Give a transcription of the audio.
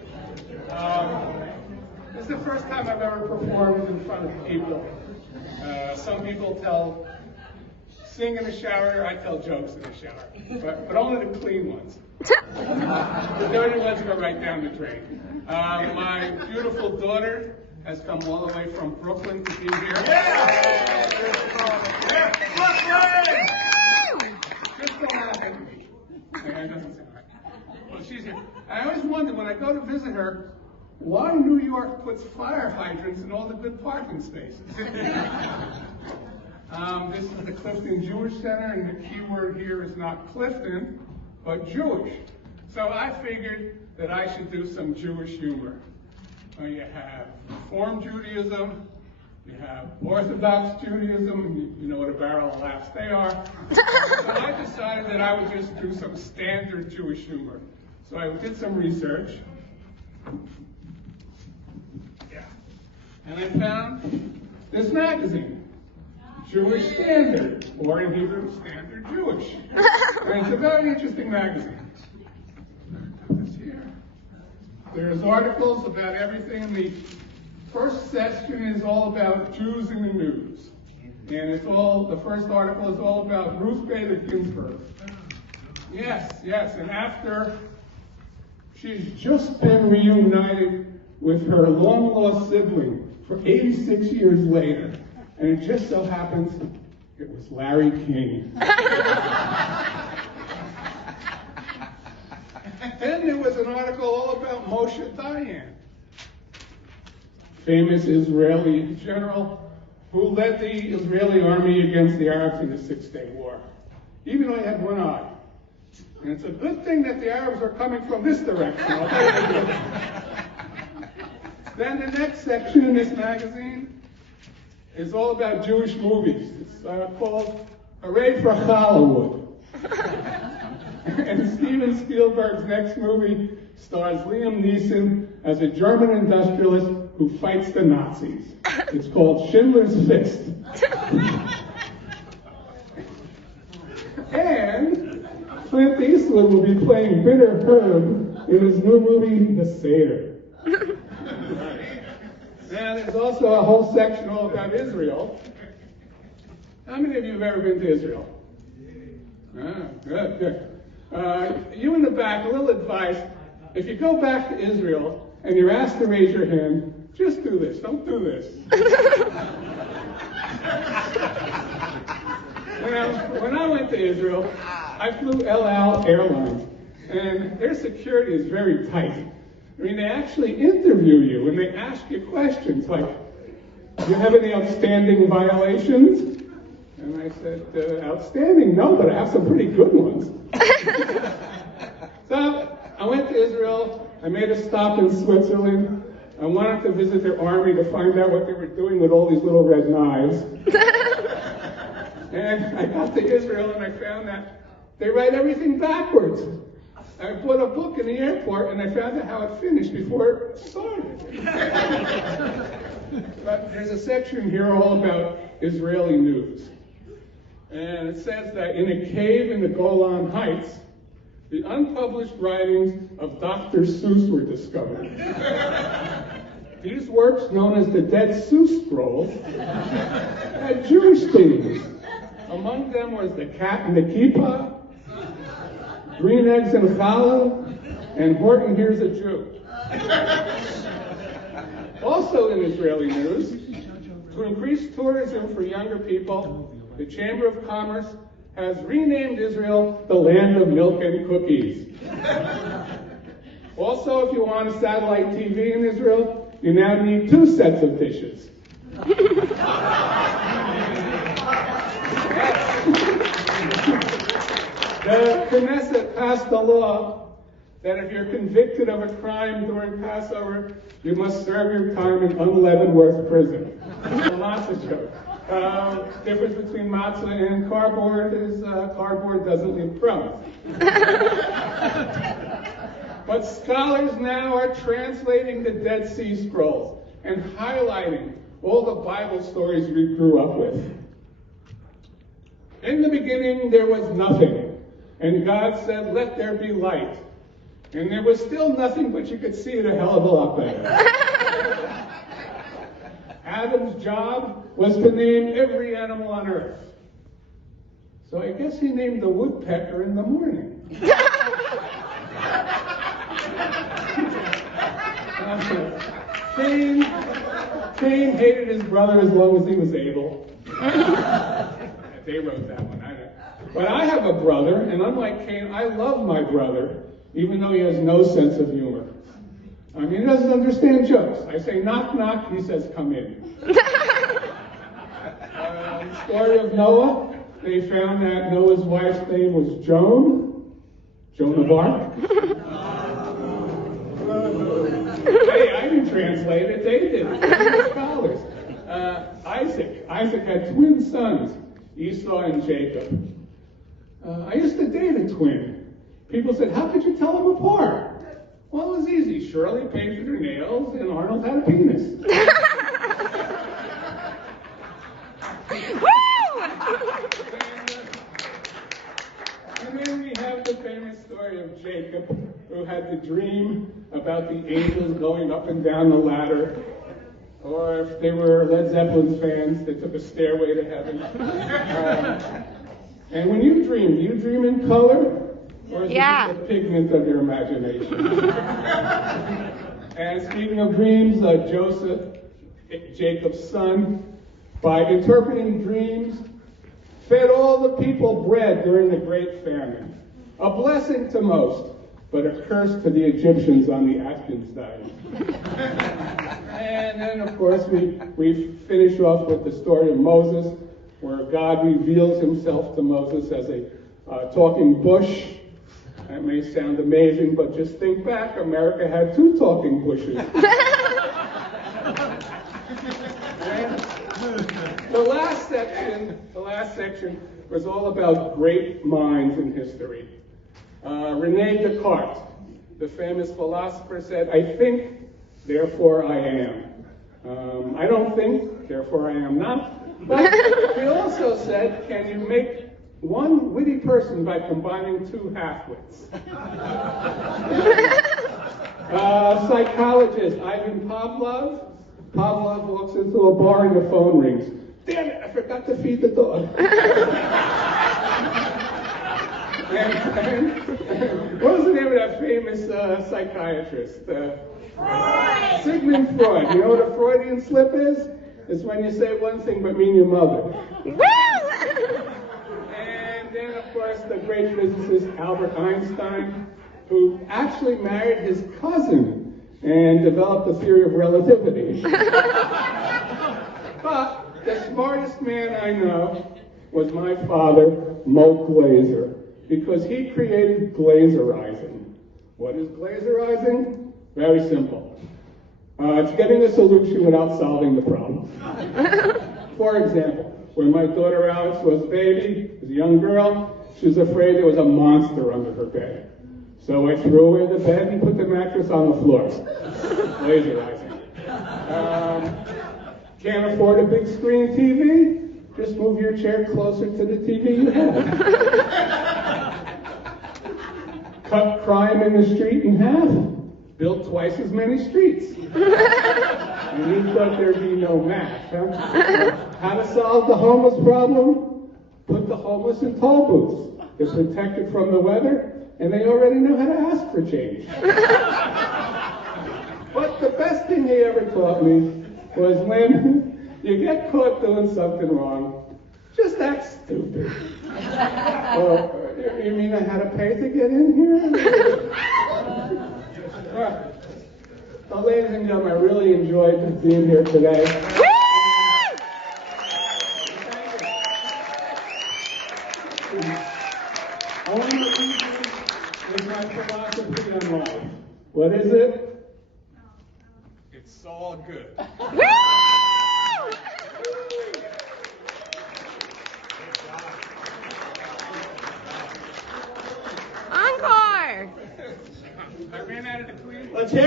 you. This is the first time I've ever performed in front of people. Some people sing in the shower. I tell jokes in the shower, but only the clean ones. The dirty ones go right down the drain. My beautiful daughter has come all the way from Brooklyn to be here. Yeah! Brooklyn! Just don't laugh at me. That doesn't sound right. Well, she's here. I always wonder when I go to visit her, why New York puts fire hydrants in all the good parking spaces. This is the Clifton Jewish Center, and the key word here is not Clifton, but Jewish. So I figured that I should do some Jewish humor. You have Reform Judaism, you have Orthodox Judaism, and you know what a barrel of laughs they are. So I decided that I would just do some standard Jewish humor. So I did some research. Yeah. And I found this magazine, Jewish Standard, or in Hebrew, Standard Jewish. And it's a very interesting magazine. This here. There's articles about everything. The first section is all about Jews in the news. And the first article is all about Ruth Bader Ginsburg. Yes, and after she's just been reunited with her long-lost sibling for 86 years later. And it just so happens it was Larry King. Then there was an article all about Moshe Dayan, famous Israeli general who led the Israeli army against the Arabs in the Six-Day War. Even though he had one eye. And it's a good thing that the Arabs are coming from this direction. Then the next section in this magazine is all about Jewish movies. It's called Hooray for Hollywood. And Steven Spielberg's next movie stars Liam Neeson as a German industrialist who fights the Nazis. It's called Schindler's List. And Clint Eastwood will be playing Bitter Herb in his new movie, The Seder. And there's also a whole section all about Israel. How many of you have ever been to Israel? Good. You in the back, a little advice. If you go back to Israel and you're asked to raise your hand, just do this. Don't do this. When I went to Israel, I flew El Al Airlines, and their security is very tight. I mean, they actually interview you, and they ask you questions like, do you have any outstanding violations? And I said, outstanding? No, but I have some pretty good ones. So I went to Israel. I made a stop in Switzerland. I wanted to visit their army to find out what they were doing with all these little red knives. And I got to Israel, and I found that they write everything backwards. I bought a book in the airport, and I found out how it finished before it started. But there's a section here all about Israeli news. And it says that in a cave in the Golan Heights, the unpublished writings of Dr. Seuss were discovered. These works, known as the Dead Seuss Scrolls, had Jewish themes. Among them was the cat and the kippah, green eggs and challah, and Horton Hears a Jew. Also in Israeli news, to increase tourism for younger people, the Chamber of Commerce has renamed Israel the land of milk and cookies. Also, if you want a satellite TV in Israel, you now need 2 sets of dishes. The Knesset passed a law that if you're convicted of a crime during Passover, you must serve your time in unleavened worth prison. It's a matzah joke. Difference between matzah and cardboard is cardboard doesn't leave crumbs. But scholars now are translating the Dead Sea Scrolls and highlighting all the Bible stories we grew up with. In the beginning, there was nothing. And God said, let there be light. And there was still nothing, but you could see it a hell of a lot better. Adam's job was to name every animal on earth. So I guess he named the woodpecker in the morning. Cain hated his brother as long as he was able. They wrote that one. But I have a brother, and unlike Cain, I love my brother, even though he has no sense of humor. I mean, he doesn't understand jokes. I say, knock, knock, he says, come in. Story of Noah, they found that Noah's wife's name was Joan of Arc. Hey, I didn't translate it, they did. They're scholars. Isaac had twin sons, Esau and Jacob. I used to date a twin. People said, how could you tell them apart? Well, it was easy. Shirley painted her nails, and Arnold had a penis. And then we have the famous story of Jacob, who had the dream about the angels going up and down the ladder. Or if they were Led Zeppelin fans, they took a stairway to heaven. And when you dream, do you dream in color? Or is it just a pigment of your imagination? And speaking of dreams, Joseph, Jacob's son, by interpreting dreams, fed all the people bread during the great famine. A blessing to most, but a curse to the Egyptians on the Atkins diet. And then, of course, we finish off with the story of Moses, where God reveals himself to Moses as a talking bush. That may sound amazing, but just think back. America had 2 talking bushes. The last section was all about great minds in history. René Descartes, the famous philosopher, said, I think, therefore I am. I don't think, therefore I am not. But he also said, can you make one witty person by combining 2 half-wits? Psychologist Ivan Pavlov. Pavlov walks into a bar and the phone rings. Damn it, I forgot to feed the dog. and what was the name of that famous psychiatrist? Freud! Sigmund Freud. You know what a Freudian slip is? It's when you say one thing but mean your mother. And then, of course, the great physicist Albert Einstein, who actually married his cousin and developed the theory of relativity. But the smartest man I know was my father, Mo Glaser, because he created glaserizing. What is glaserizing? Very simple. It's getting a solution without solving the problem. For example, when my daughter Alex was a baby, as a young girl, she was afraid there was a monster under her bed. So I threw away the bed and put the mattress on the floor. Glaserizing. Can't afford a big screen TV? Just move your chair closer to the TV you have. Cut crime in the street in half? Build twice as many streets. And you thought there'd be no math, huh? How to solve the homeless problem? Put the homeless in toll booths. They're protected from the weather, and they already know how to ask for change. But the best thing he ever taught me was when you get caught doing something wrong, just act stupid. Well, you mean I had to pay to get in here? Well, ladies and gentlemen, I really enjoyed being here today. Only is my philosophy on life. What is it? It's all good.